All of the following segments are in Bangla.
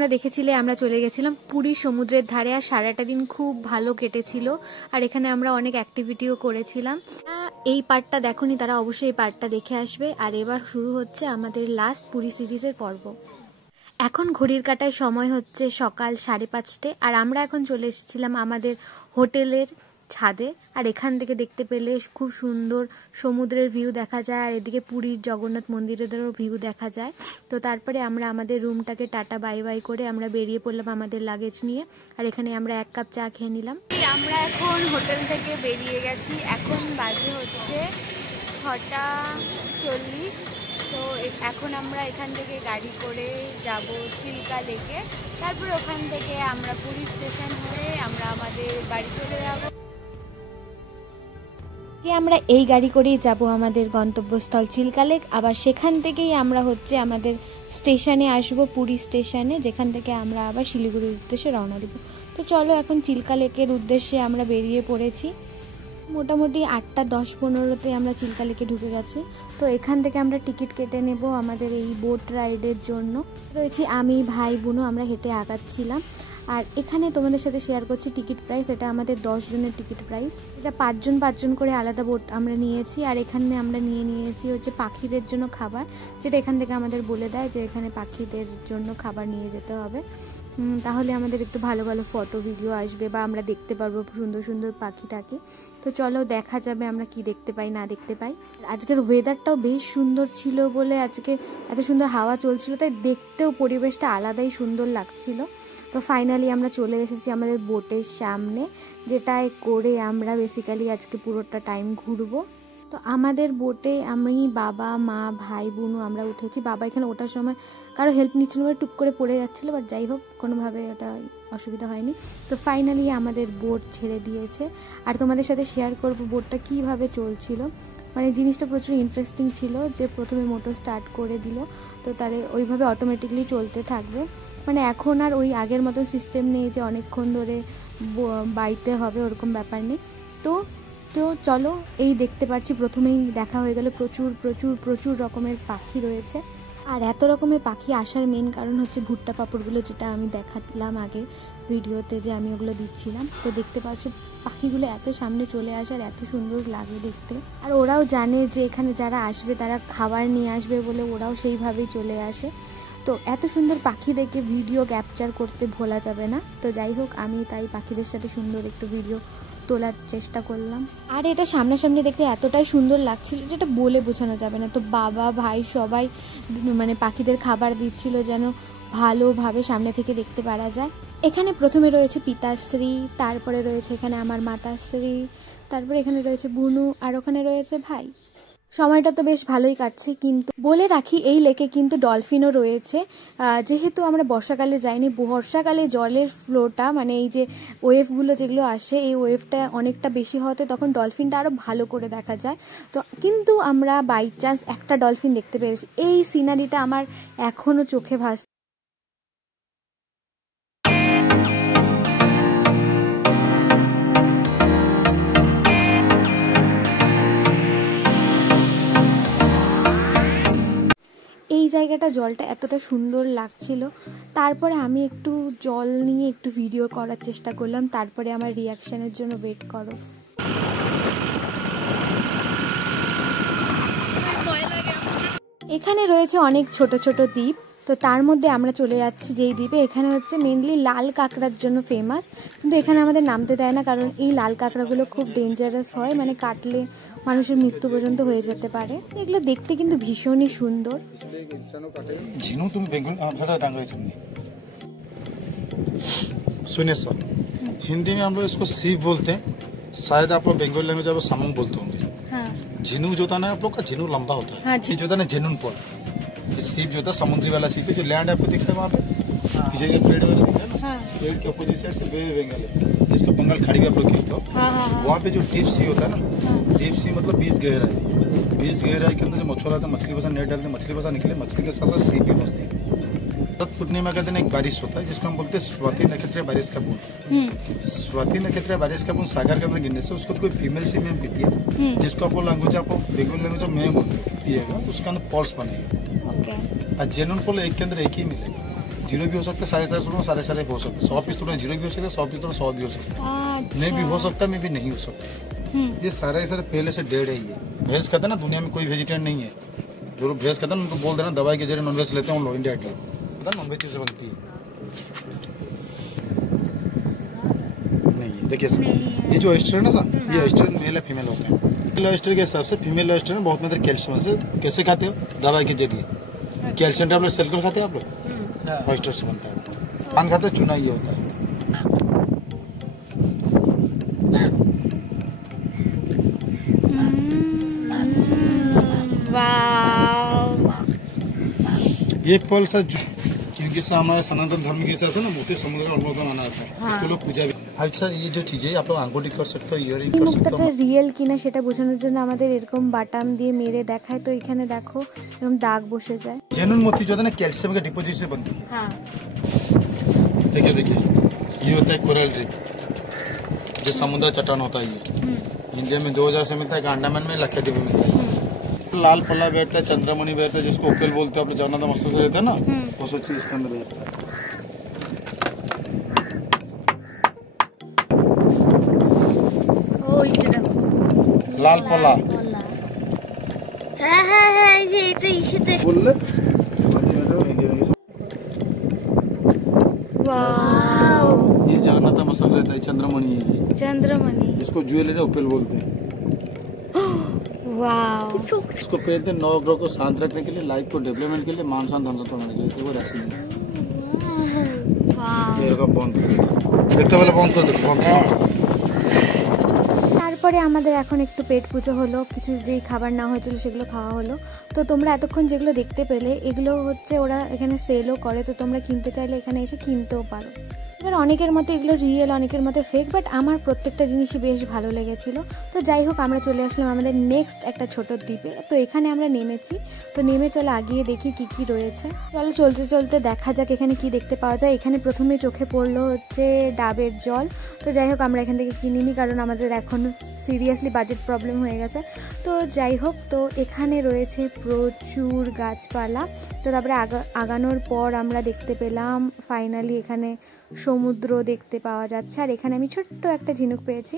তোমরা দেখেছিলে আমরা চলে গেছিলাম পুরী সমুদ্রের ধারে, আর সারাটা দিন খুব ভালো কেটেছিল। আর এখানে আমরা অনেক অ্যাক্টিভিটিও করেছিলাম। এই পার্টটা দেখোনি তারা অবশ্যই এই পার্টটা দেখে আসবে। আর এবার শুরু হচ্ছে আমাদের লাস্ট পুরী সিরিজের পর্ব। এখন ঘড়ির কাঁটায় সময় হচ্ছে সকাল 5:30, আর আমরা এখন চলে এসেছিলাম আমাদের হোটেলের ছাদে। আর এখান থেকে দেখতে পেলে খুব সুন্দর সমুদ্রের ভিউ দেখা যায়, আর এদিকে পুরীর জগন্নাথ মন্দিরেরও ভিউ দেখা যায়। তো তারপরে আমরা আমাদের রুমটাকে টাটা বাই বাই করে আমরা বেরিয়ে পড়লাম আমাদের লাগেজ নিয়ে। আর এখানে আমরা 1 কাপ চা খেয়ে নিলাম। আমরা এখন হোটেল থেকে বেরিয়ে গেছি, এখন বাজে হচ্ছে 6:40। তো এখন আমরা এখান থেকে গাড়ি করে যাব চিল্কা লেকে, তারপর ওখান থেকে আমরা পুরী স্টেশন হয়ে আমরা আমাদের বাড়ি চলে যাব। আমরা এই গাড়ি করেই যাব আমাদের গন্তব্যস্থল চিল্কা লেক, আবার সেখান থেকেই আমরা হচ্ছে আমাদের স্টেশনে আসব, পুরী স্টেশনে, যেখান থেকে আমরা আবার শিলিগুড়ির উদ্দেশ্যে রওনা দেব। তো চলো এখন চিল্কা লেকের উদ্দেশ্যে আমরা বেরিয়ে পড়েছি। মোটামুটি 8:10-15-তে আমরা চিল্কা লেকে ঢুকে গেছি। তো এখান থেকে আমরা টিকিট কেটে নেব আমাদের এই বোট রাইডের জন্য। রয়েছি আমি, ভাই, বোনও, আমরা হেঁটে আগাচ্ছিলাম। আর এখানে তোমাদের সাথে শেয়ার করছি টিকিট প্রাইস। এটা আমাদের 10 জনের টিকিট প্রাইস। এটা 5 জন করে আলাদা বোট আমরা নিয়েছি। আর এখানে আমরা নিয়েছি হচ্ছে পাখিদের জন্য খাবার, যেটা এখান থেকে আমাদের বলে দেয় যে এখানে পাখিদের জন্য খাবার নিয়ে যেতে হবে, তাহলে আমাদের একটু ভালো ভালো ফটো ভিডিও আসবে বা আমরা দেখতে পারবো সুন্দর সুন্দর পাখিটাকে। তো চলো দেখা যাবে আমরা কি দেখতে পাই না দেখতে পাই। আজকের ওয়েদারটাও বেশ সুন্দর ছিল বলে আজকে এত সুন্দর হাওয়া চলছিল, তাই দেখতেও পরিবেশটা আলাদাই সুন্দর লাগছিল। তো ফাইনালি আমরা চলে এসেছি আমাদের বোটের সামনে, যেটায় করে আমরা বেসিক্যালি আজকে পুরোটা টাইম ঘুরবো। তো আমাদের বোটে আমি, বাবা, মা, ভাই, বোনও আমরা উঠেছি। বাবা এখানে ওঠার সময় কারো হেল্প নিচ্ছিল বলে টুক করে পড়ে যাচ্ছিলো, বাট যাই হোক কোনোভাবে ওটা অসুবিধা হয়নি। তো ফাইনালি আমাদের বোট ছেড়ে দিয়েছে, আর তোমাদের সাথে শেয়ার করবো বোটটা কিভাবে চলছিল। মানে জিনিসটা প্রচুর ইন্টারেস্টিং ছিল যে প্রথমে মোটর স্টার্ট করে দিল, তো তাহলে ওইভাবে অটোমেটিকলি চলতে থাকবে। মানে এখন আর ওই আগের মতো সিস্টেম নেই যে অনেকক্ষণ ধরে বাইতে হবে, ওরকম ব্যাপার নেই। তো চলো, এই দেখতে পাচ্ছি প্রথমেই দেখা হয়ে গেল প্রচুর প্রচুর প্রচুর রকমের পাখি রয়েছে। আর এত রকমের পাখি আসার মেন কারণ হচ্ছে ভুট্টা পাপড়গুলো, যেটা আমি দেখালাম আগে ভিডিওতে যে আমি ওগুলো দিচ্ছিলাম। তো দেখতে পাচ্ছ পাখিগুলো এত সামনে চলে আসে আর এত সুন্দর লাগে দেখতে। আর ওরাও জানে যে এখানে যারা আসবে তারা খাবার নিয়ে আসবে বলে ওরাও সেইভাবেই চলে আসে। তো এত সুন্দর পাখি দেখে ভিডিও ক্যাপচার করতে ভোলা যাবে না। তো যাই হোক, আমি তাই পাখিদের সাথে সুন্দর একটু ভিডিও তোলার চেষ্টা করলাম। আর এটা সামনাসামনি দেখতে এতটাই সুন্দর লাগছিল যেটা বলে বোঝানো যাবে না। তো বাবা, ভাই সবাই মানে পাখিদের খাবার দিচ্ছিল যেন ভালোভাবে সামনে থেকে দেখতে পারা যায়। এখানে প্রথমে রয়েছে পিতাশ্রী, তারপরে রয়েছে এখানে আমার মাতাশ্রী, তারপরে এখানে রয়েছে বুনু, আর ওখানে রয়েছে ভাই। সময়টা তো বেশ ভালোই কাটছে, কিন্তু বলে রাখি এই লেকে কিন্তু ডলফিনও রয়েছে। যেহেতু আমরা বর্ষাকালে যাইনি, বর্ষাকালে জলের ফ্লোটা মানে এই যে ওয়েভগুলো যেগুলো আসে, এই ওয়েভটা অনেকটা বেশি হতে তখন ডলফিনটা আরও ভালো করে দেখা যায়। তো কিন্তু আমরা বাই চান্স একটা ডলফিন দেখতে পেরেছি। এই সিনারিটা আমার এখনও চোখে ভাসছে। এই জায়গাটা জলটা এতটা সুন্দর লাগছিল। তারপরে আমি একটু জল নিয়ে একটু ভিডিও করার চেষ্টা করলাম, তারপরে আমার রিয়াকশানের জন্য ওয়েট করো। এখানে রয়েছে অনেক ছোট ছোট দ্বীপ, তো তার মধ্যে আমরা চলে যাচ্ছি যেই দ্বীপে, এখানে হচ্ছে মেনলি লাল কাঁকড়ার জন্য ফেমাস। কিন্তু এখানে আমাদের নামতে দেয় না, কারণ এই লাল কাঁকড়াগুলো খুব ডেঞ্জারাস হয়, মানে কাটলে মানুষের মৃত্যু পর্যন্ত হয়ে যেতে পারে। এগুলো দেখতে কিন্তু ভীষণই সুন্দর। सुनिए सर, हिंदी में हम लोग इसको सीप बोलते हैं, शायद आप लोग बंगाली लैंग्वेज आप सामुंग बोलते होंगे। हाँ। झिनुक जो होता है ना आप लोग का, झिनुक लंबा होता है। हाँ, ये जो होता है ना झिनुन पोल, सीप जो होता है समुद्री वाला सीप है, जो लैंड आपको दिखता है वहाँ पे पीछे ये पेड़ वाला दिखता है ना, पेड़ के अपोजिट साइड से बे बंगाल है, जिसको बंगाल खाड़ी का आप लोग कहते हो। वहाँ पे जो डीप सी होता है ना, डीप सी मतलब बीच गहराई, बीच गहराई के अंदर जो मछुआरा आता है मछली फंसा नेट डालते, मछली फंसा निकले, मछली के साथ साथ सीप भी फंसती है। पूर्णिमा का दिन एक बारिश होता है जिसको हम बोलते हैं स्वाति नक्षत्र बारिश का बूंद। स्वाति नक्षत्र बारिश का बूंद सागर के अंदर गिरने से उसको कोई फीमेल सी में पीती है, जिसको आपको लैंग्वेज आपको बेंगोली लैंग्वेज में पिएगा, उसके अंदर पॉल्स बनेगा। और जेनुइन पोल एक के अंदर एक ही मिलेगा, जीरो भी हो सकता है, 350 साढ़े हो सकता है, 100 पीस थोड़ा जीरो भी हो सकता है, 100 पीस थोड़ा 100 भी हो सकता है, नहीं भी हो सकता है, मैं भी नहीं हो सकता। ये सारे पहले से डेड है। ये भैंस खाता ना, दुनिया में कोई वेजिटेरियन नहीं है। जो भैंस खाता ना उनको बोल देना दवाई के जरिए नॉनवेज लेते हैं उन लोग इंडिरेक्टली, पता नॉनवेज चीज बनती है नहीं है। देखिए ये जो ऑयस्टर है ना सर, ये ऑयस्टर मेल है फीमेल होता है। ऑयस्टर के हिसाब से फीमेल ऑयस्टर में बहुत मात्रा कैल्शियम है। कैसे खाते हो? दवाई के जरिए। कैल्शियम टैबलेट सेल खाते हो आप लोग, ऑयस्टर से बनता है। पान खाते हो, चूना ये होता है। ये फल सर क्योंकि सर हमारे सनातन धर्म के हिसाब से ना मोती समुद्र का अल्मोदन माना जाता है, इसको लोग पूजा भी। अच्छा ये जो चीजें आप लोग आंगूठी कर सकते हो, इयरिंग कर सकते हो। রিয়েল কিনা সেটা বোঝানোর জন্য আমাদের এরকম বাটাম দিয়ে মেরে দেখায়। তো এখানে দেখো এরকম দাগ বসে যায়। जेनुइन मोती जो है ना कैल्शियम के डिपोजिट से बनती है। हाँ देखिए ये होता है कोरल रीफ, जो समुद्र चट्टान होता है। ये इंडिया में 2000 से मिलता है, अंडमान में लक्षद्वीप में मिलता है। लाल पल्ला बैठता है, चंद्रमणि बैठता है, जिसको उकेल बोलते हैं, आप जगन्नाथ मस्तक से रहता है ना, वो सब चीज इसके अंदर बैठता है। लाल पल्ला ये जगन्नाथ मस्तक रहता है, चंद्रमणि है, चंद्रमणि, इसको ज्वेलरी उपेल बोलते हैं। इसको पहनते 9 ग्रह को शांत रखने के लिए, लाइफ को डेवलपमेंट के लिए, मान सम्मान धन सम्पत्ति होने के लिए। राशि देखते वाले बंद कर देखो। তারপরে আমাদের এখন একটু পেট পুজো হলো, কিছু যেই খাবার না হয়েছিল সেগুলো খাওয়া হলো। তো তোমরা এতক্ষণ যেগুলো দেখতে পেলে এগুলো হচ্ছে ওরা এখানে সেলও করে, তো তোমরা কিনতে চাইলে এখানে এসে কিনতেও পারো। এবার অনেকের মতো এগুলো রিয়েল, অনেকের মতো ফেক, বাট আমার প্রত্যেকটা জিনিসই বেশ ভালো লেগেছিল। তো যাই হোক আমরা চলে আসলাম আমাদের নেক্সট একটা ছোট দ্বীপে। তো এখানে আমরা নেমেছি, তো নেমে চলো আগিয়ে দেখি কি কি রয়েছে। চলো চলতে চলতে দেখা যাক এখানে কি দেখতে পাওয়া যায়। এখানে প্রথমে চোখে পড়লো হচ্ছে ডাবের জল। তো যাই হোক আমরা এখান থেকে কিনিনি, কারণ আমাদের এখন সিরিয়াসলি বাজেট প্রবলেম হয়ে গেছে। তো যাই হোক, তো এখানে রয়েছে প্রচুর গাছপালা। তো তারপরে আগানোর পর আমরা দেখতে পেলাম ফাইনালি এখানে সমুদ্র দেখতে পাওয়া যাচ্ছে। আর এখানে আমি ছোট্ট একটা ঝিনুক পেয়েছি।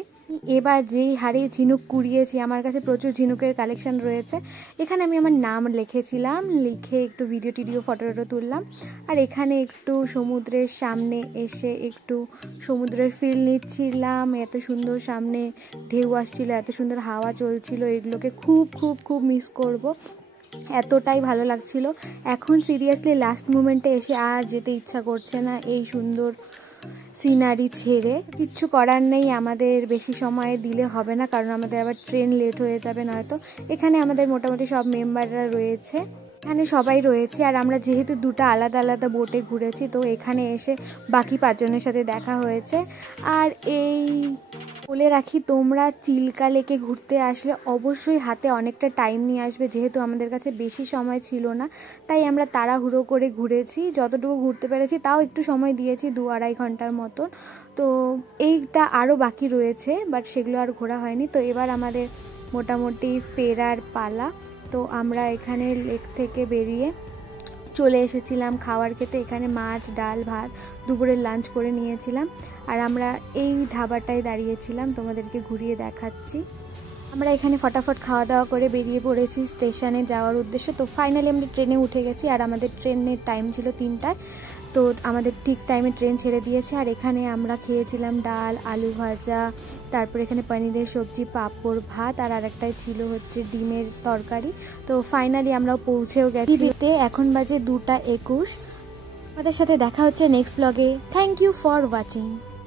এবার যেই হারে ঝিনুক কুড়িয়েছি, আমার কাছে প্রচুর ঝিনুকের কালেকশন রয়েছে। এখানে আমি আমার নাম লিখেছিলাম, লিখে একটু ভিডিও ফটো তুললাম। আর এখানে একটু সমুদ্রের সামনে এসে একটু সমুদ্রের ফিল নিচ্ছিলাম। এত সুন্দর সামনে ঢেউ আসছিল, এত সুন্দর হাওয়া চলছিল, এগুলোকে খুব খুব খুব মিস করব। এতটাই ভালো লাগছিল। এখন সিরিয়াসলি লাস্ট মোমেন্টে এসে আর যেতে ইচ্ছা করছে না এই সুন্দর সিনারি ছেড়ে। কিচ্ছু করার নেই, আমাদের বেশি সময় দিলে হবে না, কারণ আমাদের আবার ট্রেন লেট হয়ে যাবে নয়তো। এখানে আমাদের মোটামুটি সব মেম্বাররা রয়েছে, এখানে সবাই রয়েছে। আর আমরা যেহেতু দুটো আলাদা আলাদা বোটে ঘুরেছি, তো এখানে এসে বাকি 5 জনের সাথে দেখা হয়েছে। আর এই বলে রাখি, তোমরা চিল্কা লেকে ঘুরতে আসলে অবশ্যই হাতে অনেকটা টাইম নিয়ে আসবে, যেহেতু আমাদের কাছে বেশি সময় ছিল না, তাই আমরা তাড়াহুড়ো করে ঘুরেছি। যতটুকু ঘুরতে পেরেছি তাও একটু সময় দিয়েছি, 2-2.5 ঘন্টার মতন। তো এইটা আরও বাকি রয়েছে, বাট সেগুলো আর ঘোরা হয়নি। তো এবার আমাদের মোটামুটি ফেরার পালা। তো আমরা এখানে লেক থেকে বেরিয়ে চলে এসেছিলাম খাবার খেতে। এখানে মাছ, ডাল, ভাত দুপুরের লাঞ্চ করে নিয়েছিলাম। আর আমরা এই ধাবাটায় দাঁড়িয়েছিলাম, তোমাদেরকে ঘুরিয়ে দেখাচ্ছি। আমরা এখানে ফটাফট খাওয়া দাওয়া করে বেরিয়ে পড়েছি স্টেশনে যাওয়ার উদ্দেশ্যে। তো ফাইনালি আমরা ট্রেনে উঠে গেছি, আর আমাদের ট্রেনের টাইম ছিল 3টায়। তো আমাদের ঠিক টাইমে ট্রেন ছেড়ে দিয়েছে। আর এখানে আমরা খেয়েছিলাম ডাল, আলু ভাজা, তারপরে এখানে পনিরের সবজি, পাঁপড়, ভাত, আর আরেকটাই ছিল হচ্ছে ডিমের তরকারি। তো ফাইনালি আমরা পৌঁছেও গেছি। এখন বাজে 2টা 21। আমাদের সাথে দেখা হচ্ছে নেক্সট ব্লগে। Thank you for watching.